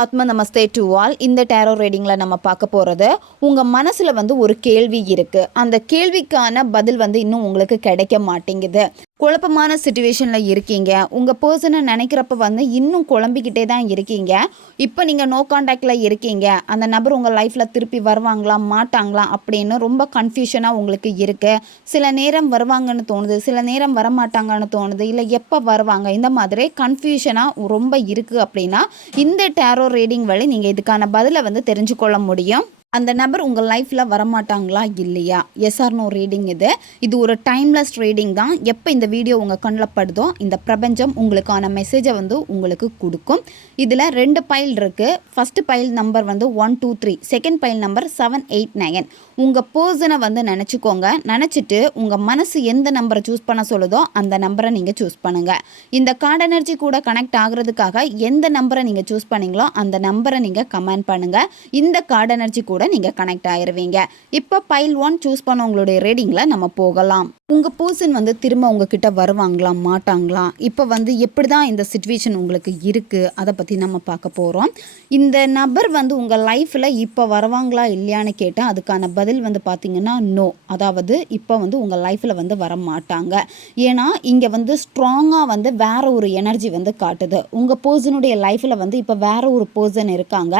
ஆத்ம நமஸ்தே to all. இந்த tarot ரீடிங்கில் நம்ம பார்க்க போகிறது, உங்கள் மனசில் ஒரு கேள்வி இருக்குது. அந்த கேள்விக்கான பதில் இன்னும் உங்களுக்கு கிடைக்க மாட்டேங்குது. குழப்பமான சுச்சுவேஷனில் இருக்கீங்க. உங்கள் பர்சனை நினைக்கிறப்ப இன்னும் குழம்பிக்கிட்டே தான் இருக்கீங்க. இப்போ நீங்கள் நோ கான்டாக்டில் இருக்கீங்க. அந்த நபர் உங்கள் லைஃப்பில் திருப்பி வருவாங்களா மாட்டாங்களா அப்படின்னு ரொம்ப கன்ஃபியூஷனாக உங்களுக்கு இருக்குது. சில நேரம் வருவாங்கன்னு தோணுது, சில நேரம் வரமாட்டாங்கன்னு தோணுது, இல்லை எப்போ வருவாங்க, இந்த மாதிரி கன்ஃபியூஷனாக ரொம்ப இருக்குது. அப்படின்னா இந்த டேரோ ரீடிங் வழி நீங்கள் இதுக்கான பதிலை தெரிஞ்சுக்கொள்ள முடியும். அந்த நபர் உங்கள் லைஃப்பில் வரமாட்டாங்களா இல்லையா? எஸ் ஆர் நோ ரீடிங் இது ஒரு டைம்லெஸ் ரீடிங் தான். எப்போ இந்த வீடியோ உங்கள் கண்ணில் படுதோ இந்த பிரபஞ்சம் உங்களுக்கான மெசேஜை உங்களுக்கு கொடுக்கும். இதில் 2 பைல் இருக்குது. First file number 1, 2, 3. Second file number 7, 8, 9. உங்கள் பர்சனை நினச்சிக்கோங்க. நினச்சிட்டு உங்கள் மனசு எந்த நம்பரை சூஸ் பண்ண சொல்லுதோ அந்த நம்பரை நீங்கள் சூஸ் பண்ணுங்கள். இந்த கார்டு எனர்ஜி கூட கனெக்ட் ஆகிறதுக்காக எந்த நம்பரை நீங்கள் சூஸ் பண்ணீங்களோ அந்த நம்பரை நீங்கள் கமெண்ட் பண்ணுங்கள். இந்த கார்டு எனர்ஜி கூட நீங்கள் கனெக்ட் ஆகிருவீங்க. இப்போ பைல் 1 சூஸ் பண்ண உங்களுடைய ரீடிங்கில் நம்ம போகலாம். உங்கள் பர்சன் திரும்ப உங்ககிட்ட வருவாங்களா மாட்டாங்களா? இப்போ எப்படி தான் இந்த சிச்சுவேஷன் உங்களுக்கு இருக்குது அதை பற்றி நம்ம பார்க்க போகிறோம். இந்த நபர் உங்கள் லைஃப்பில் இப்போ வருவாங்களா இல்லையான்னு கேட்டால் அதுக்கான பதில் பார்த்தீங்கன்னா நோ. அதாவது இப்போ உங்கள் லைஃப்பில் வர மாட்டாங்க. ஏன்னா இங்கே ஸ்ட்ராங்காக வேற ஒரு எனர்ஜி காட்டுது. உங்கள் பர்சனுடைய லைஃப்பில் இப்போ வேற ஒரு பர்சன் இருக்காங்க.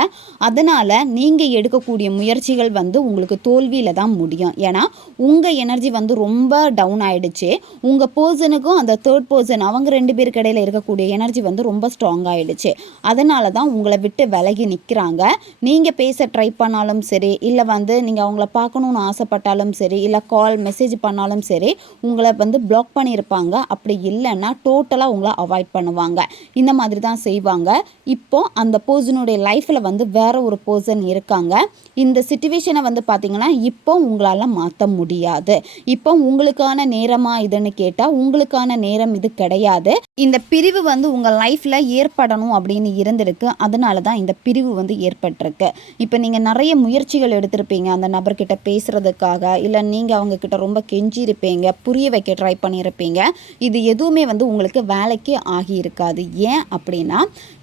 அதனால் நீங்கள் எடுக்கக்கூடிய முயற்சிகள் உங்களுக்கு தோல்வியில் தான் முடியும். ஏன்னா உங்கள் எனர்ஜி ரொம்ப டவுன் ஆகிடுச்சு. உங்கள் பர்சனுக்கும் அந்த தேர்ட் பர்சன் அவங்க 2 பேருக்கு இடையில் இருக்கக்கூடிய எனர்ஜி ரொம்ப ஸ்ட்ராங் ஆகிடுச்சு. அதனால தான் உங்களை விட்டு விலகி நிற்கிறாங்க. நீங்கள் பேச ட்ரை பண்ணாலும் சரி, இல்லை நீங்கள் அவங்கள பார்க்கணுன்னு ஆசைப்பட்டாலும் சரி, இல்லை கால் மெசேஜ் பண்ணாலும் சரி, உங்களை பிளாக் பண்ணியிருப்பாங்க. அப்படி இல்லைன்னா டோட்டலாக உங்களை அவாய்ட் பண்ணுவாங்க. இந்த மாதிரி தான் செய்வாங்க. இப்போ அந்த பர்சனுடைய லைஃப்பில் வேற ஒரு பர்சன் இருக்காங்க. இந்த சிச்சுவேஷனை பார்த்தீங்கன்னா இப்போ உங்களால் மாற்ற முடியாது. இப்போ உங்களுக்கான நேரமா இதுன்னு கேட்டால் உங்களுக்கான நேரம் இது கிடையாது. இந்த பிரிவு உங்கள் லைஃப்பில் ஏற்படணும் அப்படின்னு இருந்திருக்கு. அதனால தான் இந்த பிரிவு ஏற்பட்டிருக்கு. இப்போ நீங்கள் நிறைய முயற்சிகள் எடுத்திருப்பீங்க அந்த நபர்கிட்ட பேசுகிறதுக்காக, இல்லை நீங்கள் அவங்கக்கிட்ட ரொம்ப கெஞ்சிருப்பீங்க, புரிய வைக்க ட்ரை பண்ணியிருப்பீங்க. இது எதுவுமே உங்களுக்கு வேலைக்கு ஆகியிருக்காது. ஏன் அப்படின்னா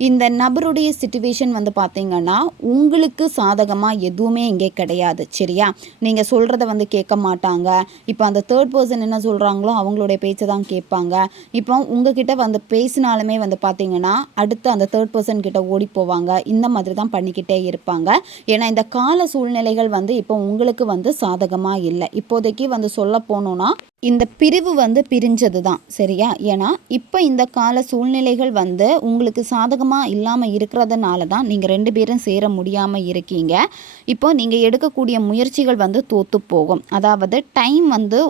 இந்த நபருடைய சிச்சுவேஷன் பார்த்தீங்கன்னா உங்களுக்கு சாதகமாக எதுவுமே இங்கே கிடையாது. சரியா? நீங்கள் சொல்கிறத கேட்க மாட்டாங்க. இப்போ அந்த தேர்ட் பர்சன் என்ன சொல்கிறாங்களோ அவங்களுடைய பேச்சை தான் கேட்பாங்க. இப்போ உங்ககிட்ட பேசினாலுமே பார்த்தீங்கன்னா அடுத்து அந்த தேர்ட் பர்சன் கிட்ட ஓடி போவாங்க. இந்த மாதிரி தான் பண்ணிக்கிட்டே இருப்பாங்க. ஏன்னா இந்த கால சூழ்நிலைகள் இப்போ உங்களுக்கு சாதகமாக இல்லை. இப்போதைக்கு சொல்ல போனோன்னா இந்த பிரிவு பிரிஞ்சது தான். சரியா? ஏன்னா இப்போ இந்த கால சூழ்நிலைகள் உங்களுக்கு சாதகமாக இல்லாமல் இருக்கிறதுனால தான் நீங்கள் 2 பேரும் சேர முடியாமல் இருக்கீங்க. இப்போ நீங்கள் எடுக்கக்கூடிய முயற்சிகள் தோற்று போகும். அதாவது டைம்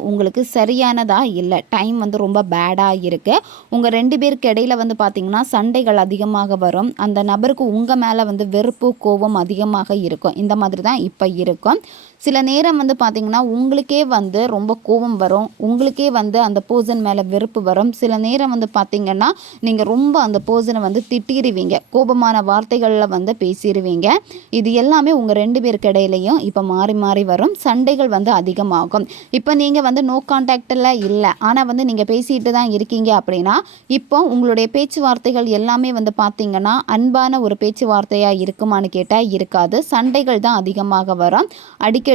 உங்களுக்கு சரியானதாக இல்லை. டைம் ரொம்ப பேடாக இருக்குது. உங்கள் 2 பேருக்கு இடையில் பார்த்தீங்கன்னா சண்டைகள் அதிகமாக வரும். அந்த நபருக்கு உங்கள் மேலே வெறுப்பு கோபம் அதிகமாக இருக்கும். இந்த மாதிரி தான் இப்போ இருக்கும். சில நேரம் பார்த்தீங்கன்னா உங்களுக்கே ரொம்ப கோபம் வரும். உங்களுக்கே அந்த பர்சன் மேலே வெறுப்பு வரும். சில நேரம் பார்த்தீங்கன்னா நீங்கள் ரொம்ப அந்த பர்சனை திட்டிடுவீங்க. கோபமான வார்த்தைகளில் பேசிடுவீங்க. இது எல்லாமே உங்கள் 2 பேருக்கு இடையிலையும் இப்போ மாறி மாறி வரும். சண்டைகள் அதிகமாகும். இப்போ நீங்கள் நோ கான்டாக்டில் இல்லை, ஆனால் நீங்கள் பேசிட்டு தான் இருக்கீங்க அப்படின்னா இப்போ உங்களுடைய பேச்சுவார்த்தைகள் எல்லாமே பார்த்தீங்கன்னா அன்பான ஒரு பேச்சுவார்த்தையாக இருக்குமான்னு கேட்டால் இருக்காது. சண்டைகள் தான் அதிகமாக வரும். அடிக்கடி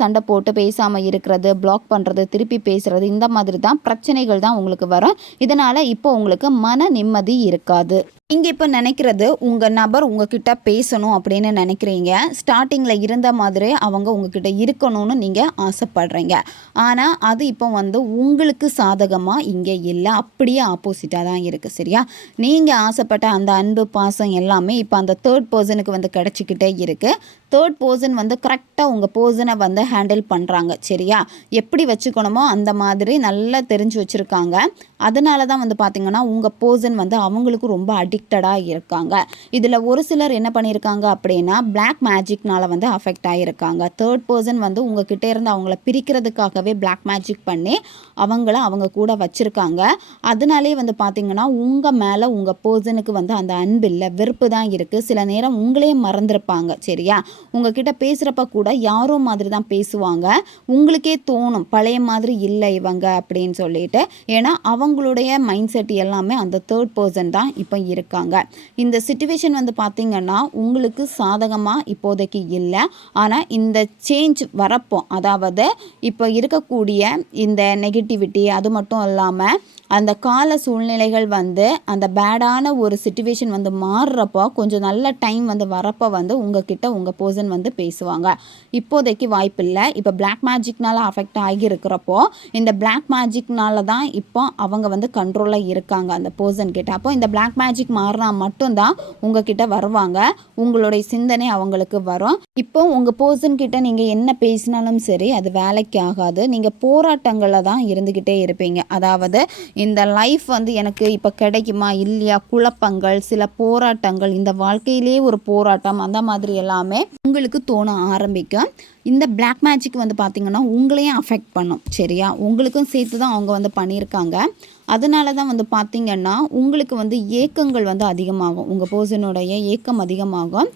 சண்டை போட்டு பேசாமல் இருக்கிறது, பிளாக் பண்ணுறது, திருப்பி பேசுறது, இந்த மாதிரி தான் பிரச்சனைகள் தான் உங்களுக்கு வரும். இதனால் இப்போ உங்களுக்கு மன நிம்மதி இருக்காது. நீங்கள் இப்போ நினைக்கிறது உங்கள் நபர் உங்ககிட்ட பேசணும் அப்படின்னு நினைக்கிறீங்க. ஸ்டார்டிங்கில் இருந்த மாதிரி அவங்க உங்ககிட்ட இருக்கணும்னு நீங்கள் ஆசைப்படுறீங்க. ஆனால் அது இப்போ உங்களுக்கு சாதகமாக இங்கே இல்லை. அப்படியே ஆப்போசிட்டாக தான் இருக்குது. சரியா? நீங்கள் ஆசைப்பட்ட அந்த அன்பு பாசம் எல்லாமே இப்போ அந்த தேர்ட் பர்சனுக்கு கிடச்சிக்கிட்டே இருக்குது. தேர்ட் பர்சன் கரெக்டாக உங்கள் பர்சனை ஹேண்டில் பண்ணுறாங்க. சரியா? எப்படி வச்சுக்கணுமோ அந்த மாதிரி நல்லா தெரிஞ்சு வச்சுருக்காங்க. அதனால தான் பார்த்தீங்கன்னா உங்கள் பர்சன் அவங்களுக்கு ரொம்ப அடிக்டடாக இருக்காங்க. இதில் ஒரு சிலர் என்ன பண்ணியிருக்காங்க அப்படின்னா பிளாக் மேஜிக்னால அஃபெக்ட் ஆகியிருக்காங்க. தேர்ட் பர்சன் உங்ககிட்ட இருந்து அவங்கள பிரிக்கிறதுக்காகவே பிளாக் மேஜிக் பண்ணி அவங்கள அவங்க கூட வச்சுருக்காங்க. அதனாலே பார்த்தீங்கன்னா உங்கள் மேலே உங்கள் பர்சனுக்கு அந்த அன்பு இல்லை, வெறுப்பு தான் இருக்குது. சில நேரம் உங்களே மறந்துருப்பாங்க. சரியா? உங்ககிட்ட பேசுகிறப்ப கூட யாரோ மாதிரி தான் பேசுவாங்க. உங்களுக்கே தோணும் பழைய மாதிரி இல்லை இவங்க அப்படின்னு சொல்லிட்டு. ஏன்னா அவங்களுடைய மைண்ட் செட் எல்லாமே அந்த தேர்ட் பர்சன் தான் இப்போ இருக்கு. இருக்காங்க. இந்த சிச்சுவேஷன் வந்து பார்த்திங்கன்னா உங்களுக்கு சாதகமாக இப்போதைக்கு இல்லை. ஆனால் இந்த சேஞ்ச் வரப்போ, அதாவது இப்போ இருக்கக்கூடிய இந்த நெகட்டிவிட்டி அது மட்டும் இல்லாமல் அந்த கால சூழ்நிலைகள் வந்து அந்த பேடான ஒரு சிச்சுவேஷன் வந்து மாறுறப்போ, கொஞ்சம் நல்ல டைம் வந்து வரப்போ வந்து உங்ககிட்ட உங்கள் பர்சன் வந்து பேசுவாங்க. இப்போதைக்கு வாய்ப்பில்லை. இப்போ பிளாக் மேஜிக்னால அஃபெக்ட் ஆகி இருக்கிறப்போ, இந்த பிளாக் மேஜிக்னால தான் இப்போ அவங்க வந்து கண்ட்ரோலாக இருக்காங்க அந்த பர்சன் கிட்ட. அப்போ இந்த பிளாக் மேஜிக் மாறினா மட்டும்தான் உங்ககிட்ட வருவாங்க. உங்களுடைய சிந்தனை அவங்களுக்கு வரும். இப்போ உங்கள் பர்சன் கிட்ட நீங்கள் என்ன பேசினாலும் சரி, அது வேலைக்கு ஆகாது. நீங்கள் போராட்டங்களில் தான் இருந்துக்கிட்டே இருப்பீங்க. அதாவது இந்த லைஃப் வந்து எனக்கு இப்போ கிடைக்குமா இல்லையா, குழப்பங்கள், சில போராட்டங்கள், இந்த வாழ்க்கையிலே ஒரு போராட்டம், அந்த மாதிரி எல்லாமே உங்களுக்கு தோண ஆரம்பிக்கும். இந்த பிளாக் மேஜிக் வந்து பார்த்திங்கன்னா உங்களையும் அஃபெக்ட் பண்ணும். சரியா, உங்களுக்கும் சேர்த்து தான் அவங்க வந்து பண்ணியிருக்காங்க. அதனால தான் வந்து பார்த்திங்கன்னா உங்களுக்கு வந்து ஏக்கங்கள் வந்து அதிகமாகும். உங்கள் பர்சனுடைய ஏக்கம் அதிகமாகும்.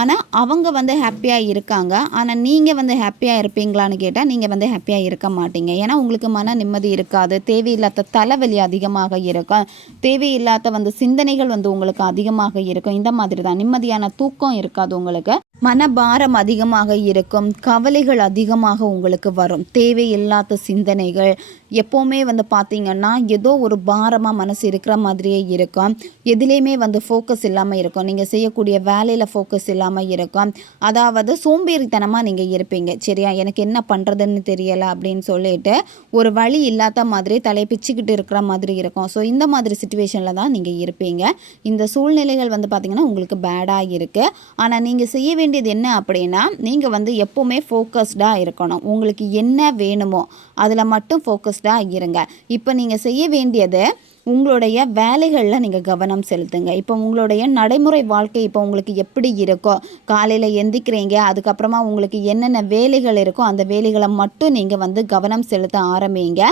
ஆனால் அவங்க வந்து ஹாப்பியாக இருக்காங்க. ஆனால் நீங்கள் வந்து ஹாப்பியாக இருப்பீங்களான்னு கேட்டால் நீங்கள் வந்து ஹாப்பியாக இருக்க மாட்டீங்க. ஏன்னா உங்களுக்கு மன நிம்மதி இருக்காது. தேவையில்லாத தலைவலி அதிகமாக இருக்கும். தேவையில்லாத வந்து சிந்தனைகள் வந்து உங்களுக்கு அதிகமாக இருக்கும். இந்த மாதிரி தான் நிம்மதியான தூக்கம் இருக்காது. உங்களுக்கு மனபாரம் அதிகமாக இருக்கும். கவலைகள் அதிகமாக உங்களுக்கு வரும். தேவையில்லாத சிந்தனைகள் எப்போவுமே வந்து பார்த்திங்கன்னா ஏதோ ஒரு பாரமாக மனசு இருக்கிற மாதிரியே இருக்கும். எதுலேயுமே வந்து ஃபோக்கஸ் இல்லாமல் இருக்கும். நீங்கள் செய்யக்கூடிய வேலையில் ஃபோக்கஸ் இல்லாமல் இருக்கும். அதாவது சோம்பேறித்தனமாக நீங்கள் இருப்பீங்க. சரியா, எனக்கு என்ன பண்ணுறதுன்னு தெரியலை அப்படின்னு சொல்லிட்டு ஒரு வழி இல்லாத மாதிரி தலையை பிச்சுக்கிட்டு இருக்கிற மாதிரி இருக்கும். ஸோ இந்த மாதிரி சிச்சுவேஷனில் தான் நீங்கள் இருப்பீங்க. இந்த சூழ்நிலைகள் வந்து பார்த்திங்கன்னா உங்களுக்கு பேடாக இருக்குது. ஆனால் நீங்கள் செய்ய வேண்டியது என்ன அப்படின்னா, நீங்கள் வந்து எப்போவுமே ஃபோக்கஸ்டாக இருக்கணும். உங்களுக்கு என்ன வேணுமோ அதில் மட்டும் ஃபோக்கஸ்டாக இருங்க. இப்போ நீங்கள் செய்ய வேண்டியது உங்களுடைய வேலைகளில் நீங்கள் கவனம் செலுத்துங்க. இப்போ உங்களுடைய நடைமுறை வாழ்க்கை இப்போ உங்களுக்கு எப்படி இருக்கோ, காலையில் எந்திக்கிறீங்க, அதுக்கப்புறமா உங்களுக்கு என்னென்ன வேலைகள் இருக்கோ அந்த வேலைகளை மட்டும் நீங்கள் வந்து கவனம் செலுத்த ஆரம்பிங்க.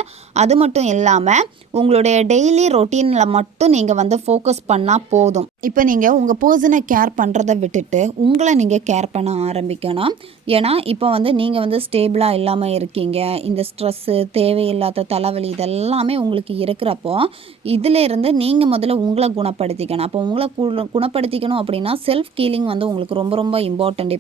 அது மட்டும் இல்லாமல் உங்களுடைய டெய்லி ரொட்டீனில் மட்டும் நீங்கள் வந்து ஃபோக்கஸ் பண்ணால் போதும். இப்போ நீங்கள் உங்கள் பர்சனை கேர் பண்ணுறதை விட்டுட்டு உங்களை நீங்கள் கேர் பண்ண ஆரம்பிக்கணும். ஏன்னா இப்போ வந்து நீங்கள் வந்து ஸ்டேபிளாக இல்லாமல் இருக்கீங்க. இந்த ஸ்ட்ரெஸ்ஸு, தேவையில்லாத தலைவலி இதெல்லாமே உங்களுக்கு இருக்கிறப்போ இதிலேருந்து நீங்கள் முதல்ல உங்களை குணப்படுத்திக்கணும். அப்போ உங்களை குணப்படுத்திக்கணும் அப்படின்னா செல்ஃப் ஹீலிங் வந்து உங்களுக்கு ரொம்ப ரொம்ப இம்பார்ட்டண்ட்.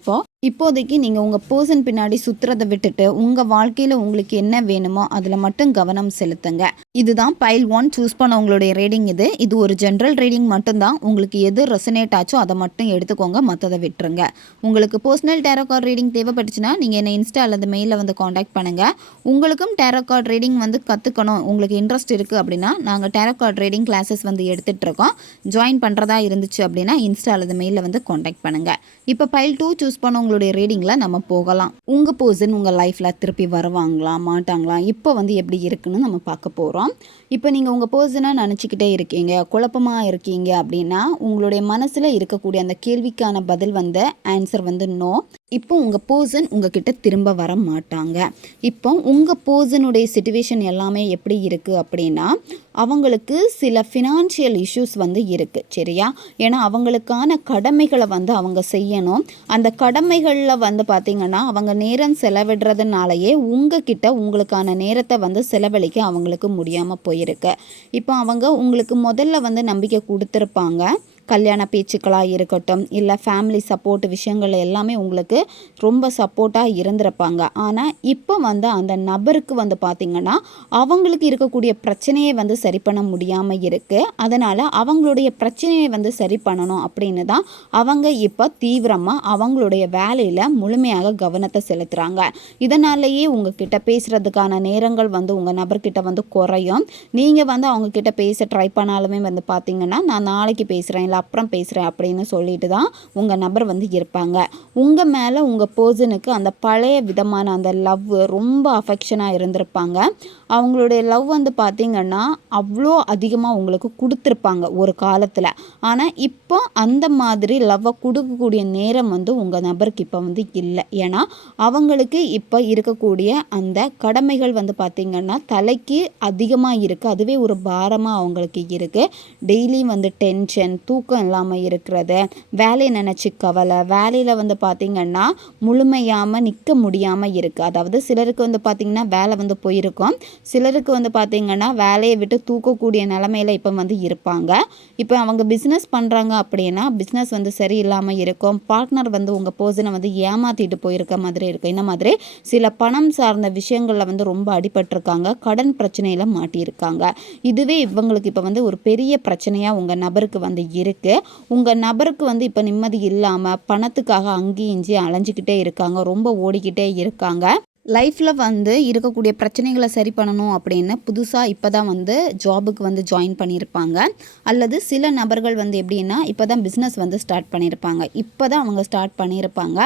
இப்போதைக்கு நீங்கள் உங்கள் பர்சன் பின்னாடி சுற்றுறதை விட்டுட்டு உங்கள் வாழ்க்கையில் உங்களுக்கு என்ன வேணுமோ அதில் மட்டும் கவனம் செலுத்துங்க. இதுதான் பைல் 1 சூஸ் பண்ண உங்களுடைய ரீடிங். இது ஒரு ஜென்ரல் ரீடிங் மட்டும்தான். உங்களுக்கு எது ரெசனேட் ஆச்சோ அதை மட்டும் எடுத்துக்கோங்க, மற்றதை விட்டுருங்க. உங்களுக்கு பர்சனல் டேரோ கார்டு ரீடிங் தேவைப்பட்டுச்சுன்னா நீங்கள் என்னை இன்ஸ்டா அல்லது மெயிலில் வந்து காண்டாக்ட் பண்ணுங்கள். உங்களுக்கும் டேரோ கார்டு ரீடிங் வந்து கற்றுக்கணும், உங்களுக்கு இன்ட்ரெஸ்ட் இருக்குது அப்படின்னா நாங்கள் டேரோ கார்டு ரீடிங் கிளாஸஸ் வந்து எடுத்துகிட்ருக்கோம். ஜாயின் பண்ணுறதா இருந்துச்சு அப்படின்னா இன்ஸ்டா அல்லது மெயிலில் வந்து காண்டாக்ட் பண்ணுங்கள். இப்போ பைல் 2 சூஸ் பண்ண உங்களுடைய ரீடிங்கில் நம்ம போகலாம். உங்கள் பர்சன் உங்கள் லைஃப்பில் திருப்பி வருவாங்களா மாட்டாங்களா, இப்போ வந்து எப்படி இருக்குன்னு நம்ம பார்க்க போகிறோம். இப்போ நீங்கள் உங்கள் பர்சனை நினச்சிக்கிட்டே இருக்கீங்க, குழப்பமாக இருக்கீங்க அப்படின்னா உங்களுடைய மனசில் இருக்கக்கூடிய அந்த கேள்விக்கான பதில் வந்து ஆன்சர் வந்து நோ. இப்போ உங்கள் பர்சன் உங்ககிட்ட திரும்ப வர மாட்டாங்க. இப்போ உங்கள் பர்சனுடைய சிச்சுவேஷன் எல்லாமே எப்படி இருக்குது அப்படின்னா, அவங்களுக்கு சில ஃபினான்ஷியல் இஷ்யூஸ் வந்து இருக்குது. சரியா, ஏன்னா அவங்களுக்கான கடமைகளை வந்து அவங்க செய்யணும். அந்த கடமைகளில் வந்து பார்த்திங்கன்னா அவங்க நேரம் செலவிடுறதுனாலயே உங்ககிட்ட உங்களுக்கான நேரத்தை வந்து செலவழிக்க அவங்களுக்கு முடியாமல் போயிருக்கு. இப்போ அவங்க உங்களுக்கு முதல்ல வந்து நம்பிக்கை கொடுத்துருப்பாங்க. கல்யாண பேச்சுக்களாக இருக்கட்டும், இல்லை ஃபேமிலி சப்போர்ட் விஷயங்கள் எல்லாமே உங்களுக்கு ரொம்ப சப்போர்ட்டாக இருந்திருப்பாங்க. ஆனால் இப்போ வந்து அந்த நபருக்கு வந்து பார்த்திங்கன்னா அவங்களுக்கு இருக்கக்கூடிய பிரச்சனையை வந்து சரி பண்ண முடியாமல் இருக்குது. அதனால் அவங்களுடைய பிரச்சனையை வந்து சரி பண்ணணும் அப்படின்னு தான் அவங்க இப்போ தீவிரமாக அவங்களுடைய வேலையில் முழுமையாக கவனத்தை செலுத்துகிறாங்க. இதனாலேயே உங்ககிட்ட பேசுகிறதுக்கான நேரங்கள் வந்து உங்கள் நபர்கிட்ட வந்து குறையும். நீங்கள் வந்து அவங்கக்கிட்ட பேச ட்ரை பண்ணாலுமே வந்து பார்த்திங்கன்னா நான் நாளைக்கு பேசுகிறேன், அப்புறம் பேசுகிறேன் அப்படின்னு சொல்லிட்டு தான் உங்கள் நபர் வந்து இருப்பாங்க. உங்கள் மேலே உங்கள் பர்சனுக்கு அந்த பழைய விதமான அந்த லவ் ரொம்ப அஃபெக்ஷனாக இருந்திருப்பாங்க. அவங்களுடைய லவ் வந்து பார்த்திங்கன்னா அவ்வளோ அதிகமாக உங்களுக்கு கொடுத்துருப்பாங்க ஒரு காலத்தில். ஆனால் இப்போ அந்த மாதிரி லவ்வை கொடுக்கக்கூடிய நேரம் வந்து உங்கள் நபருக்கு இப்போ வந்து இல்லை. ஏன்னா அவங்களுக்கு இப்போ இருக்கக்கூடிய அந்த கடமைகள் வந்து பார்த்திங்கன்னா தலைக்கு அதிகமாக இருக்குது. அதுவே ஒரு பாரமாக அவங்களுக்கு இருக்குது. டெய்லி வந்து டென்ஷன், தூக்க தூக்கம் இல்லாமல் இருக்கிறது, வேலையை நினச்சி கவலை, வேலையில் வந்து பார்த்திங்கன்னா முழுமையாமல் நிற்க முடியாமல் இருக்குது. அதாவது சிலருக்கு வந்து பார்த்திங்கன்னா வேலை வந்து போயிருக்கும், சிலருக்கு வந்து பார்த்திங்கன்னா வேலையை விட்டு தூக்கக்கூடிய நிலமையில இப்போ வந்து இருப்பாங்க. இப்போ அவங்க பிஸ்னஸ் பண்ணுறாங்க அப்படின்னா பிஸ்னஸ் வந்து சரியில்லாமல் இருக்கும், பார்ட்னர் வந்து உங்கள் பர்சனை வந்து ஏமாற்றிட்டு போயிருக்க மாதிரி இருக்கும். இந்த மாதிரி சில பணம் சார்ந்த விஷயங்களில் வந்து ரொம்ப அடிபட்டிருக்காங்க, கடன் பிரச்சனையில் மாட்டியிருக்காங்க. இதுவே இவங்களுக்கு இப்போ வந்து ஒரு பெரிய பிரச்சனையாக உங்கள் நபருக்கு வந்து இருக்குது. உங்கள் நபருக்கு வந்து இப்போ நிம்மதி இல்லாமல் பணத்துக்காக அங்கேயும் இங்கேயும் அலைஞ்சிக்கிட்டே இருக்காங்க, ரொம்ப ஓடிக்கிட்டே இருக்காங்க. லைஃப்பில் வந்து இருக்கக்கூடிய பிரச்சனைகளை சரி பண்ணணும் அப்படின்னு புதுசாக இப்போ தான் வந்து ஜாபுக்கு வந்து ஜாயின் பண்ணியிருப்பாங்க. அல்லது சில நபர்கள் வந்து எப்படின்னா இப்போ தான் பிஸ்னஸ் வந்து ஸ்டார்ட் பண்ணியிருப்பாங்க, இப்போ தான் அவங்க ஸ்டார்ட் பண்ணியிருப்பாங்க.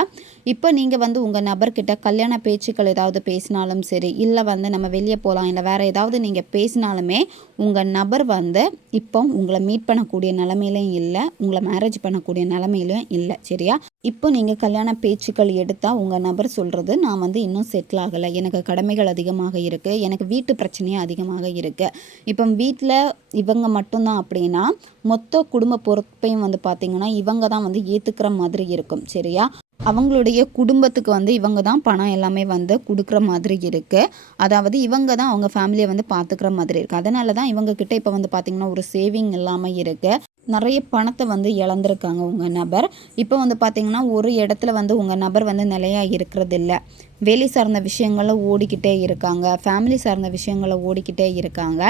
இப்போ நீங்கள் வந்து உங்கள் நபர்கிட்ட கல்யாண பேச்சுக்கள் ஏதாவது பேசினாலும் சரி, இல்லை வந்து நம்ம வெளியே போகலாம், இல்லை வேறு ஏதாவது நீங்கள் பேசினாலுமே உங்கள் நபர் வந்து இப்போ உங்களை மீட் பண்ணக்கூடிய நிலமையிலையும் இல்லை, உங்களை மேரேஜ் பண்ணக்கூடிய நிலமையிலையும் இல்லை. சரியா? இப்போ நீங்கள் கல்யாண பேச்சுக்கள் எடுத்தால் உங்கள் நபர் சொல்கிறது, நான் வந்து இன்னும் செட்டில் ஆகலை, எனக்கு கடமைகள் அதிகமாக இருக்குது, எனக்கு வீட்டு பிரச்சனையும் அதிகமாக இருக்குது. இப்போ வீட்டில் இவங்க மட்டும்தான் அப்படின்னா மொத்த குடும்ப பொறுப்பையும் வந்து பார்த்திங்கன்னா இவங்க தான் வந்து ஏற்றுக்கிற மாதிரி இருக்கும். சரியா? அவங்களுடைய குடும்பத்துக்கு வந்து இவங்க தான் பணம் எல்லாமே வந்து கொடுக்குற மாதிரி இருக்குது. அதாவது இவங்க தான் அவங்க ஃபேமிலியை வந்து பார்த்துக்கிற மாதிரி இருக்குது. அதனால தான் இவங்கக்கிட்ட இப்போ வந்து பார்த்திங்கன்னா ஒரு சேவிங் இல்லாமல் இருக்குது, நிறைய பணத்தை வந்து இழந்திருக்காங்க உங்கள் நபர். இப்போ வந்து பார்த்திங்கன்னா ஒரு இடத்துல வந்து உங்கள் நபர் வந்து நிலையாக இருக்கிறது இல்லை, வேலை சார்ந்த விஷயங்களை ஓடிக்கிட்டே இருக்காங்க, ஃபேமிலி சார்ந்த விஷயங்களை ஓடிக்கிட்டே இருக்காங்க.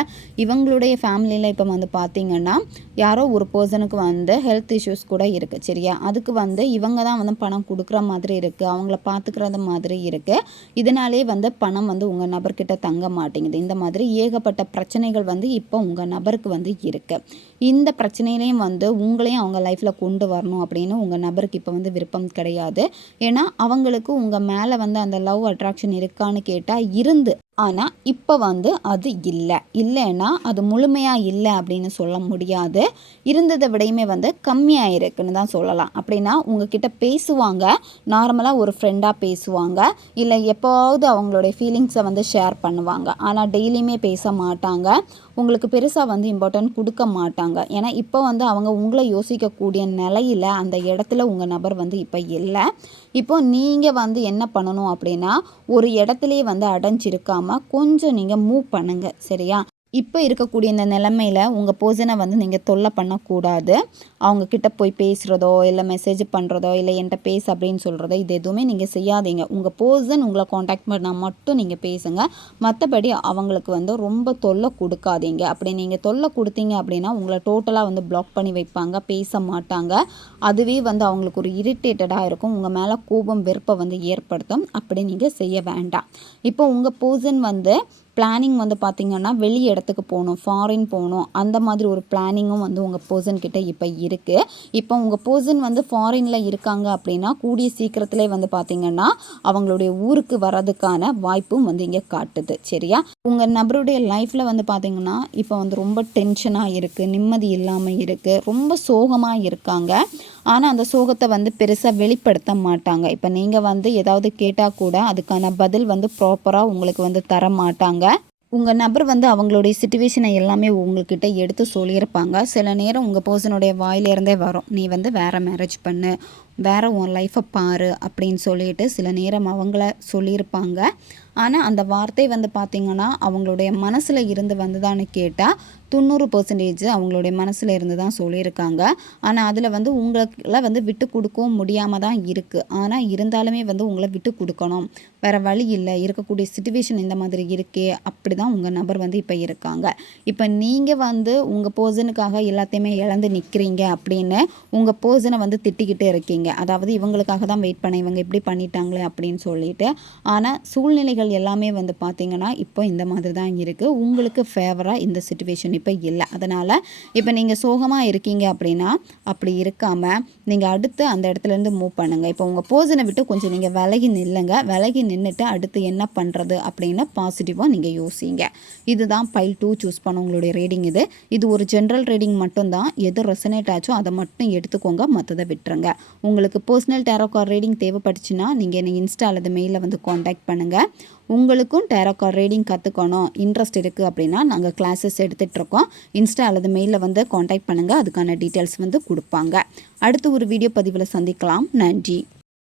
இவங்களுடைய ஃபேமிலியில் இப்போ வந்து பார்த்திங்கன்னா யாரோ ஒரு பர்சனுக்கு வந்து ஹெல்த் இஷ்யூஸ் கூட இருக்குது. சரியா? அதுக்கு வந்து இவங்க தான் வந்து பணம் கொடுக்குற மாதிரி இருக்குது, அவங்கள பார்த்துக்கிறது மாதிரி இருக்குது. இதனாலே வந்து பணம் வந்து உங்கள் நபர்கிட்ட தங்க மாட்டேங்குது. இந்த மாதிரி ஏகப்பட்ட பிரச்சனைகள் வந்து இப்போ உங்கள் நபருக்கு வந்து இருக்குது. இந்த பிரச்சனையிலையும் வந்து உங்களையும் அவங்க லைஃப்பில் கொண்டு வரணும் அப்படின்னு உங்கள் நபருக்கு இப்போ வந்து விருப்பம் கிடையாது. ஏன்னா அவங்களுக்கு உங்கள் மேலே வந்து அந்த லவ் அட்ராக்ஷன் இருக்கான்னு கேட்டால் இருந்து, ஆனால் இப்போ வந்து அது இல்லைன்னா அது முழுமையாக இல்லை அப்படின்னு சொல்ல முடியாது, இருந்ததை விடையுமே வந்து கம்மியாக இருக்குன்னு தான் சொல்லலாம். அப்படின்னா உங்ககிட்ட பேசுவாங்க, நார்மலாக ஒரு ஃப்ரெண்டாக பேசுவாங்க, இல்லை எப்போவாவது அவங்களுடைய ஃபீலிங்ஸை வந்து ஷேர் பண்ணுவாங்க, ஆனால் டெய்லியுமே பேச மாட்டாங்க, உங்களுக்கு பெருசாக வந்து இம்பார்ட்டன்ட் கொடுக்க மாட்டாங்க. ஏன்னா இப்போ வந்து அவங்க உங்களை யோசிக்கக்கூடிய நிலையில் அந்த இடத்துல உங்கள் நபர் வந்து இப்போ இல்லை. இப்போ நீங்கள் வந்து என்ன பண்ணணும் அப்படின்னா ஒரு இடத்துலையே வந்து அடைஞ்சிருக்காமல் கொஞ்சம் நீங்கள் மூவ் பண்ணுங்கள். சரியா? இப்போ இருக்கக்கூடிய இந்த நிலைமையில் உங்கள் பர்சனை வந்து நீங்கள் தொல்லை பண்ணக்கூடாது. அவங்கக்கிட்ட போய் பேசுகிறதோ இல்லை மெசேஜ் பண்ணுறதோ இல்லை என்கிட்ட பேசு அப்படின்னு சொல்கிறதோ இது எதுவுமே நீங்கள் செய்யாதீங்க. உங்கள் பர்சன் உங்களை காண்டாக்ட் பண்ணால் மட்டும் நீங்கள் பேசுங்க, மற்றபடி அவங்களுக்கு வந்து ரொம்ப தொல்லை கொடுக்காதீங்க. அப்படி நீங்கள் தொல்லை கொடுத்தீங்க அப்படின்னா உங்களை டோட்டலாக வந்து பிளாக் பண்ணி வைப்பாங்க, பேச மாட்டாங்க. அதுவே வந்து அவங்களுக்கு ஒரு இரிட்டேட்டடாக இருக்கும், உங்கள் மேலே கோபம் வெறுப்பை வந்து ஏற்படுத்தும். அப்படி நீங்கள் செய்ய வேண்டாம். இப்போ உங்கள் பர்சன் வந்து பிளானிங் வந்து பார்த்திங்கன்னா வெளி இடத்துக்கு போகணும், ஃபாரின் போகணும், அந்த மாதிரி ஒரு பிளானிங்கும் வந்து உங்கள் பர்சன்கிட்ட இப்போ இருக்குது. இப்போ உங்கள் பர்சன் வந்து ஃபாரினில் இருக்காங்க அப்படின்னா கூடிய சீக்கிரத்திலே வந்து பார்த்திங்கன்னா அவங்களுடைய ஊருக்கு வர்றதுக்கான வாய்ப்பும் வந்து இங்கே காட்டுது. சரியா? உங்கள் நபருடைய லைஃப்பில் வந்து பார்த்திங்கன்னா இப்போ வந்து ரொம்ப டென்ஷனாக இருக்குது, நிம்மதி இல்லாமல் இருக்குது, ரொம்ப சோகமாக இருக்காங்க. ஆனால் அந்த சோகத்தை வந்து பெருசாக வெளிப்படுத்த மாட்டாங்க. இப்போ நீங்கள் வந்து ஏதாவது கேட்டால் கூட அதுக்கான பதில் வந்து ப்ராப்பராக உங்களுக்கு வந்து தர மாட்டாங்க. உங்கள் நபர் வந்து அவங்களுடைய சிச்சுவேஷனை எல்லாமே உங்கள்கிட்ட எடுத்து சொல்லியிருப்பாங்க. சில நேரம் உங்கள் பர்சனுடைய வாயிலிருந்தே வரும், நீ வந்து வேறு மேரேஜ் பண்ணு, வேறு உன் லைஃப்பை பாரு அப்படின்னு சொல்லிட்டு சில நேரம் அவங்கள சொல்லியிருப்பாங்க. ஆனால் அந்த வார்த்தை வந்து பார்த்திங்கன்னா அவங்களுடைய மனசில் இருந்து வந்துதான்னு கேட்டால் 90% அவங்களுடைய மனசில் இருந்து தான் சொல்லியிருக்காங்க. ஆனால் அதில் வந்து உங்களை வந்து விட்டு கொடுக்கவும் முடியாமல் தான் இருக்குது. ஆனால் இருந்தாலுமே வந்து உங்களை விட்டு கொடுக்கணும், வேறு வழி இல்லை, இருக்கக்கூடிய சிச்சுவேஷன் இந்த மாதிரி இருக்கே, அப்படி தான் உங்கள் நபர் வந்து இப்போ இருக்காங்க. இப்போ நீங்கள் வந்து உங்கள் பர்சனுக்காக எல்லாத்தையுமே இழந்து நிற்கிறீங்க அப்படின்னு உங்கள் பர்சனை வந்து திட்டிக்கிட்டு இருக்கீங்க. அதாவது இவங்களுக்காக தான் வெயிட் பண்ண, இவங்க இப்படி பண்ணிட்டாங்களே அப்படின்னு சொல்லிட்டு. ஆனால் சூழ்நிலைகள் எல்லாமே வந்து பார்த்திங்கன்னா இப்போ இந்த மாதிரி தான் இருக்குது, உங்களுக்கு ஃபேவராக இந்த சிச்சுவேஷன் இப்போ இல்லை. அதனால் இப்போ நீங்கள் சோகமாக இருக்கீங்க அப்படின்னா அப்படி இருக்காமல் நீங்கள் அடுத்து அந்த இடத்துலேருந்து மூவ் பண்ணுங்கள். இப்போ உங்கள் பர்சனை விட்டு கொஞ்சம் நீங்கள் விலகி நில்லுங்க, விலகி நின்றுட்டு அடுத்து என்ன பண்ணுறது அப்படின்னு பாசிட்டிவாக நீங்கள் யோசிங்க. இதுதான் பைல் 2 சூஸ் பண்ண உங்களுடைய ரீடிங். இது ஒரு ஜென்ரல் ரீடிங் மட்டும்தான், எது ரெசனேட் ஆச்சோ அதை மட்டும் எடுத்துக்கோங்க, மற்றதை விட்டுருங்க. உங்களுக்கு பர்சனல் டேரோ கார்ட் ரீடிங் தேவைப்பட்டுச்சுன்னா நீங்கள் என்னை இன்ஸ்டா அல்லது மெயிலில் வந்து காண்டாக்ட் பண்ணுங்கள். உங்களுக்கும் டேரோ கார்ட் ரீடிங் கற்றுக்கணும் இன்ட்ரெஸ்ட் இருக்குது அப்படின்னா நாங்கள் கிளாஸஸ் எடுத்துகிட்ருக்கோம். இன்ஸ்டா அல்லது மெயிலில் வந்து காண்டாக்ட் பண்ணுங்கள். அதுக்கான டீட்டெயில்ஸ் வந்து கொடுப்பாங்க. அடுத்து ஒரு வீடியோ பதிவில் சந்திக்கலாம். நன்றி.